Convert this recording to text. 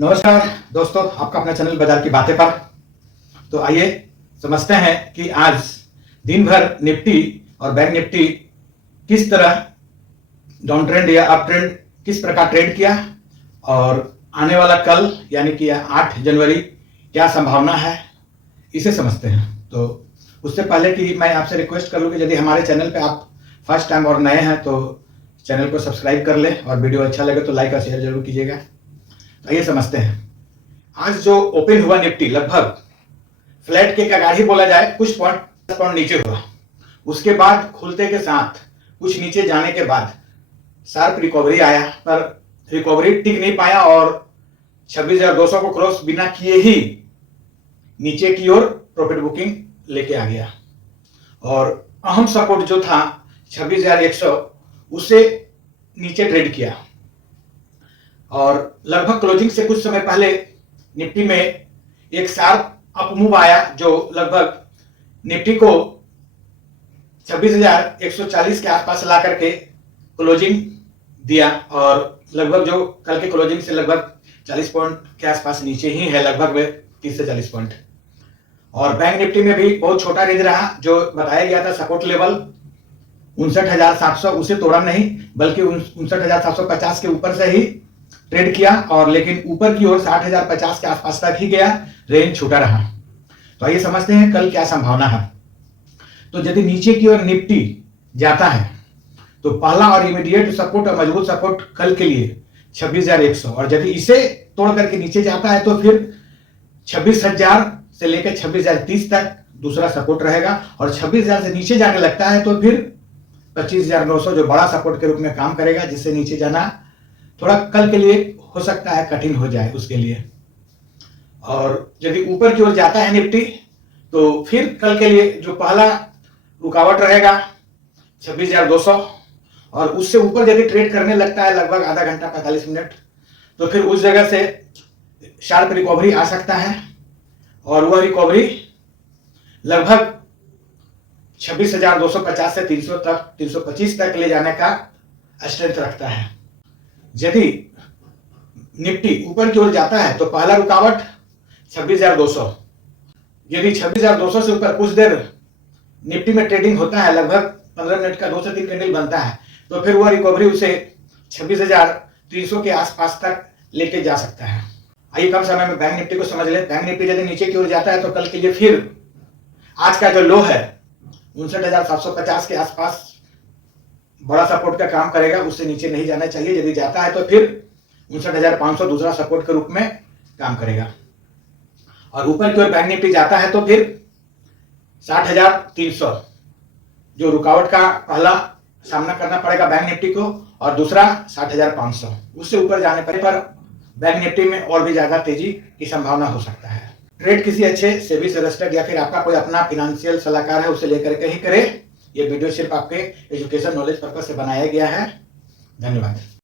नमस्कार दोस्तों, आपका अपना चैनल बाजार की बातें पर। तो आइए समझते हैं कि आज दिन भर निफ्टी और बैंक निफ्टी किस तरह डाउन ट्रेंड या अप ट्रेंड किस प्रकार ट्रेड किया और आने वाला कल यानी कि 8 जनवरी क्या संभावना है, इसे समझते हैं। तो उससे पहले कि मैं आपसे रिक्वेस्ट करूं कि यदि हमारे चैनल पे आप फर्स्ट टाइम और नए हैं तो चैनल को सब्सक्राइब कर लें और वीडियो अच्छा लगे तो लाइक और शेयर जरूर कीजिएगा। तो आइए समझते हैं। आज जो ओपन हुआ निफ्टी लगभग फ्लैट के अगर ही बोला जाए कुछ पॉइंट नीचे हुआ। उसके बाद खुलते के साथ कुछ नीचे जाने के बाद शार्प रिकवरी आया, पर रिकवरी टिक नहीं पाया और 26,200 को क्रॉस बिना किए ही नीचे की ओर प्रॉफिट बुकिंग लेके आ गया। और अहम सपोर्ट जो था 26,100 उससे नीचे ट्रेड किया और लगभग क्लोजिंग से कुछ समय पहले निफ्टी में एक शार्प अप मूव आया जो लगभग निफ्टी को 26,140 के आसपास ला करके क्लोजिंग दिया और लगभग जो कल के क्लोजिंग से लगभग 40 पॉइंट के आसपास नीचे ही है, लगभग 30 से 40 पॉइंट। और बैंक निफ्टी में भी बहुत छोटा रेंज रहा, जो बताया गया था सपोर्ट लेवल 59,700, उसे तोड़ा नहीं बल्कि 59,750 के ऊपर से ही ट्रेड किया और लेकिन ऊपर की ओर 60,050 के आसपास तक ही गया, रेंज छोटा रहा। तो आइए समझते हैं कल क्या संभावना है। तो यदि नीचे की ओर निफ्टी जाता है तो पहला और इमीडिएट सपोर्ट और मजबूत सपोर्ट कल के लिए 26,100, और यदि इसे तोड़ करके नीचे जाता है तो फिर 26,000 से लेकर 26,030 तक दूसरा सपोर्ट रहेगा और 26,000 से नीचे जाने लगता है तो फिर 25,900 जो बड़ा सपोर्ट के रूप में काम करेगा, जिससे नीचे जाना थोड़ा कल के लिए हो सकता है कठिन हो जाए उसके लिए। और यदि ऊपर की ओर जाता है निफ्टी तो फिर कल के लिए जो पहला रुकावट रहेगा 26,200 और उससे ऊपर यदि ट्रेड करने लगता है लगभग आधा घंटा 45 मिनट तो फिर उस जगह से शार्प रिकवरी आ सकता है और वह रिकवरी लगभग 26,250 से 300 तक 325 तक ले जाने का स्ट्रेंथ रखता है। यदि निफ्टी ऊपर की ओर जाता है तो पहला रुकावट 26,200, यदि 26,200 से ऊपर कुछ देर निफ्टी में ट्रेडिंग होता है, लगभग 15 मिनट का 2 से 3 कैंडल बनता है, तो फिर वह रिकवरी उसे 26,300 के आसपास तक लेके जा सकता है। आइए कम समय में बैंक निफ्टी को समझ ले। बैंक निफ्टी यदि नीचे की ओर जाता है तो कल के लिए फिर आज का जो लो है 59,750 के आसपास बड़ा सपोर्ट का काम करेगा, उससे नीचे नहीं जाना चाहिए। यदि जाता है तो फिर 59,500 दूसरा सपोर्ट के रूप में काम करेगा और ऊपर की ओर बैंक निफ्टी जाता है तो फिर 60,300 जो रुकावट का पहला सामना करना पड़ेगा बैंक निफ्टी को और दूसरा 60,500, उससे ऊपर जाने पर बैंक निफ्टी में और भी ज्यादा तेजी की संभावना हो सकता है। ट्रेड किसी अच्छे सेबी से रजिस्टर्ड या फिर आपका कोई अपना फाइनेंशियल सलाहकार है उसे लेकर के ही करें। यह वीडियो सिर्फ आपके एजुकेशन नॉलेज पर्पज से बनाया गया है। धन्यवाद।